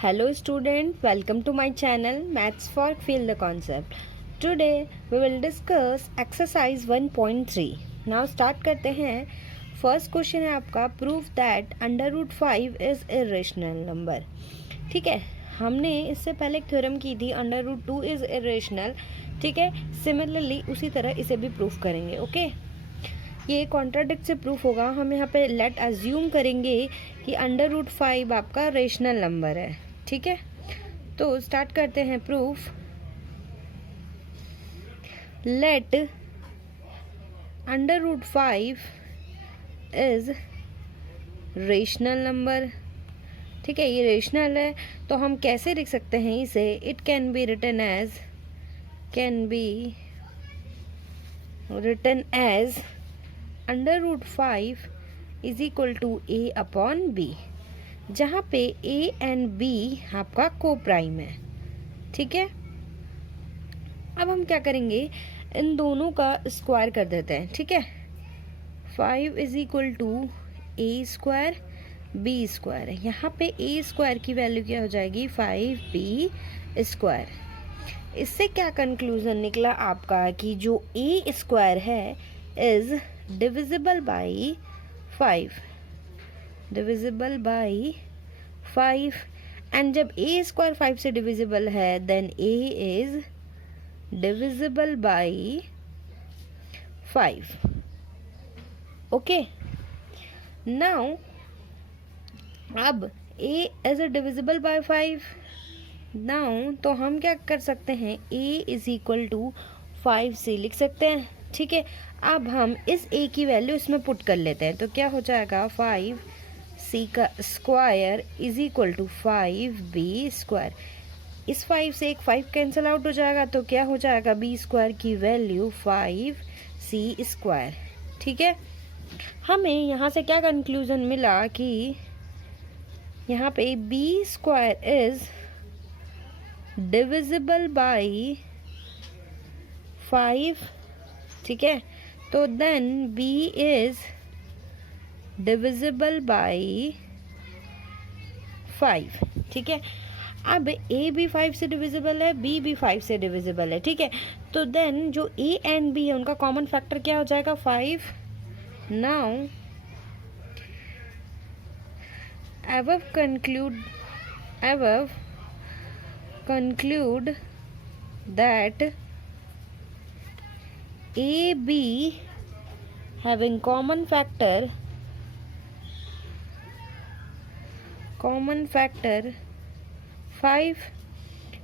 Hello student, welcome to my channel Maths for Feel the Concept. Today we will discuss exercise 1.3. Now start करते हैं. First question है आपका, proof that under root 5 is irrational number. ठीक है, हमने इससे पहले एक थ्योरम की थी, अंडर रूट 2 इज इरेशनल. ठीक है, सिमिलरली उसी तरह इसे भी प्रूफ करेंगे. ओके, ये कॉन्ट्राडिक्ट से प्रूफ होगा. हम यहाँ पे लेट अज्यूम करेंगे कि अंडर रूट 5 आपका रेशनल नंबर है. ठीक है, तो स्टार्ट करते हैं proof. Let under root 5 is rational number. ठीक है, ये रेशनल है तो हम कैसे लिख सकते हैं इसे? It can be written as under root 5 is equal to A upon B, जहाँ पे ए एंड बी आपका को प्राइम है. ठीक है, अब हम क्या करेंगे, इन दोनों का स्क्वायर कर देते हैं. ठीक है, 5 is equal to A square B square. यहाँ पे ए स्क्वायर की वैल्यू क्या हो जाएगी? 5b square. इससे क्या कंक्लूजन निकला आपका कि जो ए स्क्वायर है is divisible by 5, divisible by 5. And जब ए स्क्वायर 5 से डिविजिबल है then A is divisible by 5. Okay, now अब A is divisible by 5. Now तो हम क्या कर सकते हैं, ए इज इक्वल टू 5c लिख सकते हैं. ठीक है, अब हम इस a की वैल्यू इसमें पुट कर लेते हैं. तो क्या हो जाएगा, 5c का square is equal to 5b square. इस 5 से एक 5 कैंसिल आउट हो जाएगा तो क्या हो जाएगा, b स्क्वायर की वैल्यू 5c स्क्वायर. ठीक है, हमें यहाँ से क्या कंक्लूजन मिला कि यहाँ पे b square is divisible by 5. ठीक है, तो then b is divisible by 5. ठीक है, अब a भी 5 से डिविजिबल है, b भी 5 से डिविजिबल है. ठीक है, तो देन जो a एंड b है उनका कॉमन फैक्टर क्या हो जाएगा, 5. Now above conclude that a b having common factor 5.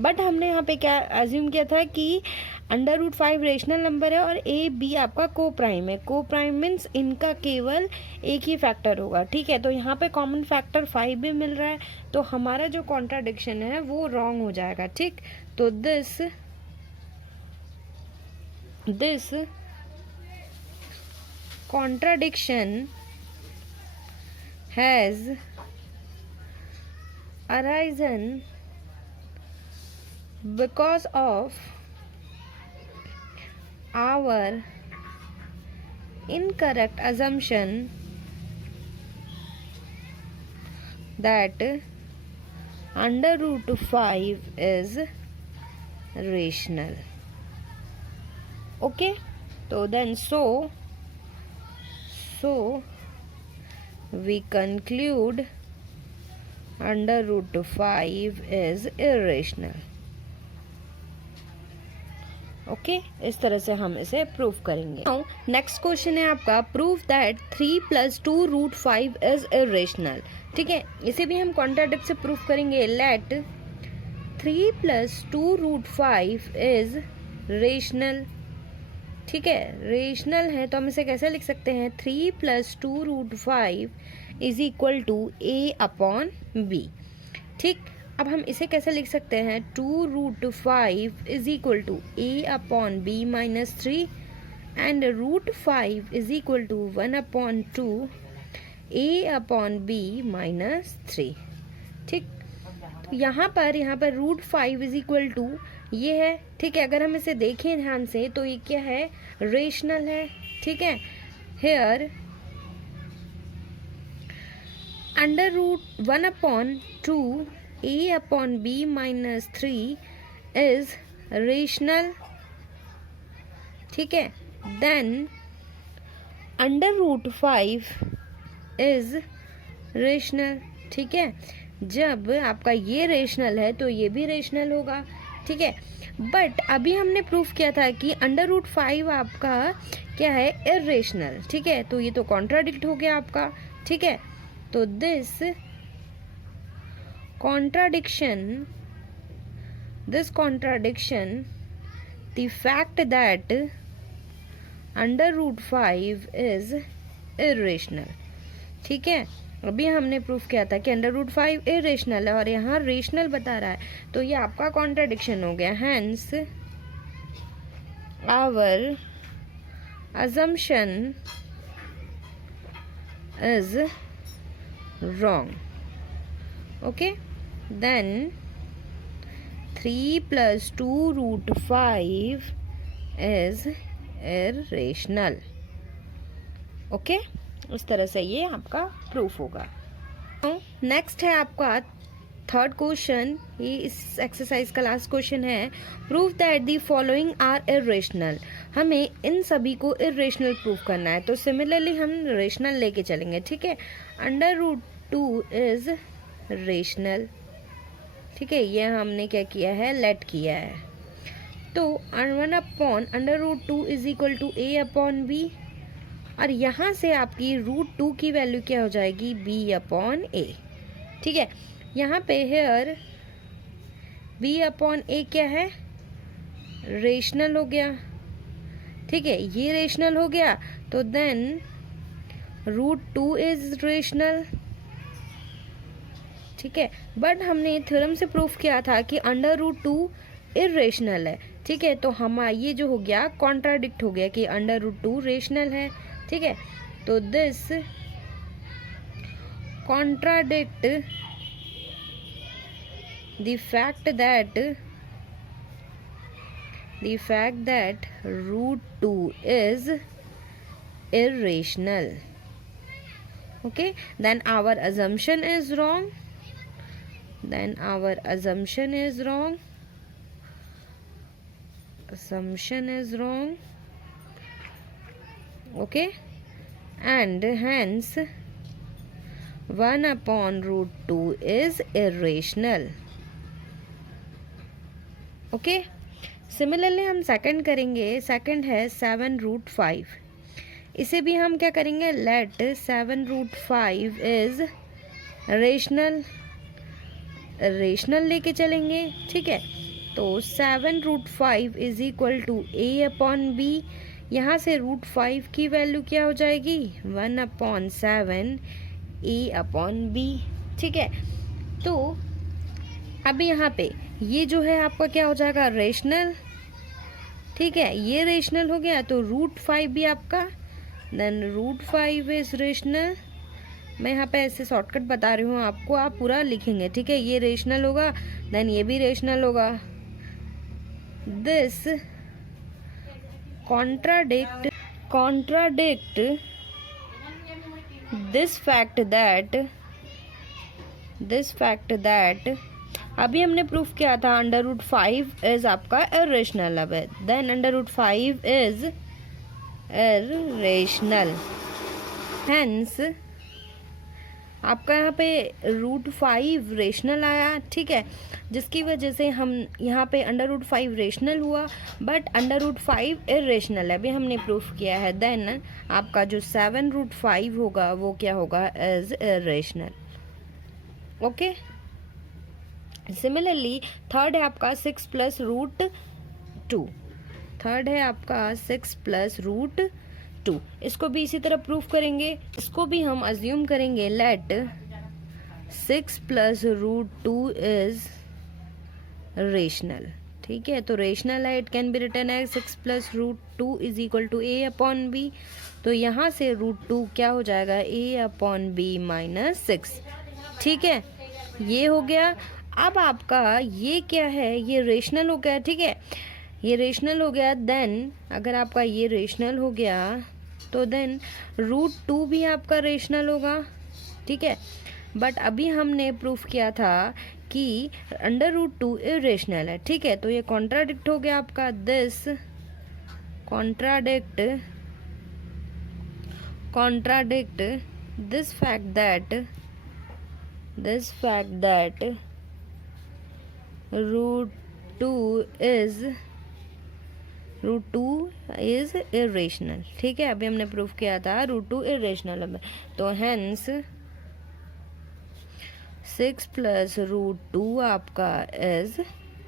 But हमने यहाँ पे क्या अज्यूम किया था कि अंडर रूट 5 रेशनल नंबर है और ए बी आपका को प्राइम है. को प्राइम मीन्स इनका केवल एक ही फैक्टर होगा. ठीक है, तो यहाँ पे कॉमन फैक्टर 5 भी मिल रहा है, तो हमारा जो कॉन्ट्राडिक्शन है वो रॉन्ग हो जाएगा. ठीक, तो this contradiction has arisen because of our incorrect assumption that under root 5 is rational. Okay, so then so we conclude under root 5 is irrational. Okay, इस तरह से हम इसे प्रूफ करेंगे. नाउ नेक्स्ट क्वेश्चन है आपका, proof that 3 + 2 root 5 is irrational. ठीक है, इसे भी हम कॉन्ट्राडिक्ट से प्रूफ करेंगे. Let 3 + 2 root 5 is rational. ठीक है, रेशनल है तो हम इसे कैसे लिख सकते हैं, 3 + 2 root 5 is equal to a upon b. ठीक, अब हम इसे कैसे लिख सकते हैं, 2 root 5 is equal to a upon b minus 3 and root 5 is equal to 1 upon 2 a upon b minus 3. ठीक, तो यहाँ पर रूट 5 इज इक्वल टू ये है. ठीक है, अगर हम इसे देखें ध्यान से तो ये क्या है, रेशनल है. ठीक है, here under root 1 upon 2 a upon b minus 3 is rational, ठीक है, then under root 5 is rational, ठीक है। जब आपका ये रेशनल है तो ये भी रेशनल होगा, ठीक है। बट अभी हमने प्रूफ किया था कि अंडर रूट 5 आपका क्या है, इर्रेशनल, ठीक है। तो ये तो कॉन्ट्राडिक्ट हो गया आपका, ठीक है। तो this contradiction, the fact that under root 5 is irrational, ठीक है। अभी हमने प्रूफ किया था कि अंडर रूट 5 इरेशनल है और यहाँ रेशनल बता रहा है, तो ये आपका कॉन्ट्राडिक्शन हो गया। Hence our assumption is wrong, okay, then 3 plus 2 root 5 is irrational, okay। उस तरह से ये आपका प्रूफ होगा। नेक्स्ट है आपका थर्ड क्वेश्चन, ये इस एक्सरसाइज का लास्ट क्वेश्चन है। Proof that the following are irrational, हमें इन सभी को इर्रेशनल प्रूफ करना है। तो सिमिलरली हम रेशनल लेके चलेंगे, ठीक है। अंडर रूट 2 इज रेशनल, ठीक है, ये हमने क्या किया है, लेट किया है। तो 1 upon under root 2 is equal to a upon b, और यहाँ से आपकी रूट 2 की वैल्यू क्या हो जाएगी, b अपॉन a, ठीक है। यहाँ पे हेयर b अपॉन a क्या है, रेशनल हो गया, ठीक है, ये रेशनल हो गया। तो देन रूट 2 इज रेशनल, ठीक है। बट हमने थ्योरम से प्रूफ किया था कि अंडर रूट 2 इर्रेशनल है, ठीक है। तो हम ये जो हो गया कॉन्ट्राडिक्ट हो गया कि अंडर रूट 2 रेशनल है, ठीक है। तो this contradict the fact that root 2 is irrational, okay, then our assumption is wrong, okay, and hence 1 upon root 2 is irrational, okay. Similarly हम सेकंड करेंगे, सेकंड है 7 रूट 5, इसे भी हम क्या करेंगे, लेट 7 रूट 5 इज रेशनल लेके चलेंगे, ठीक है। तो 7 root 5 is equal to a upon b, यहाँ से रूट 5 की वैल्यू क्या हो जाएगी, 1 अपॉन 7 a अपॉन b, ठीक है। तो अभी यहाँ पे ये जो है आपका क्या हो जाएगा, रेशनल, ठीक है, ये रेशनल हो गया। तो रूट 5 भी आपका, देन रूट 5 इज रेशनल। मैं यहाँ पे ऐसे शॉर्टकट बता रही हूँ आपको, आप पूरा लिखेंगे, ठीक है। ये रेशनल होगा, देन ये भी रेशनल होगा। This contradict this fact that अभी हमने प्रूफ किया था अंडर रूट 5 इज आपका इर्रेशनल, अब then under root 5 is irrational, hence आपका यहाँ पे रूट 5 रेशनल आया, ठीक है, जिसकी वजह से हम यहाँ पे अंडर रूट 5 रेशनल हुआ, बट अंडर रूट 5 इर्रेशनल है, अभी हमने प्रूफ किया है। देन आपका जो 7 रूट 5 होगा वो क्या होगा, is irrational, okay. Similarly third है आपका 6 प्लस रूट 2, इसको भी इसी तरह प्रूफ करेंगे। इसको भी हम अज्यूम करेंगे, let 6 plus root 2 is rational, ठीक है। तो रेशनल है, it can be written as 6 plus root 2 is equal to a upon b। तो यहाँ से रूट 2 क्या हो जाएगा, a अपॉन b माइनस 6, ठीक है, ये हो गया। अब आपका ये क्या है, ये रेशनल हो गया, ठीक है, ये रेशनल हो गया। देन अगर आपका ये रेशनल हो गया तो देन रूट 2 भी आपका रेशनल होगा, ठीक है। बट अभी हमने प्रूफ किया था कि अंडर रूट 2 इरेशनल है, ठीक है। तो ये कॉन्ट्राडिक्ट हो गया आपका, this contradict this fact that root 2 is irrational, ठीक है। अभी हमने प्रूफ किया था रूट 2 इरेशनल है, तो हेंस 6 प्लस रूट 2 आपका इज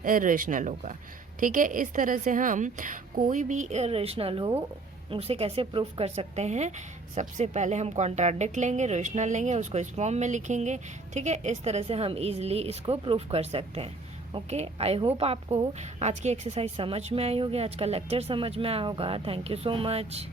इरेशनल होगा, ठीक है। इस तरह से हम कोई भी इरेशनल हो उसे कैसे प्रूफ कर सकते हैं, सबसे पहले हम कॉन्ट्राडिक्ट लेंगे, रेशनल लेंगे, उसको इस फॉर्म में लिखेंगे, ठीक है। इस तरह से हम इजीली इसको प्रूफ कर सकते हैं। ओके, आई होप आपको आज की एक्सरसाइज समझ में आई होगी, आज का लेक्चर समझ में आया होगा। Thank you so much.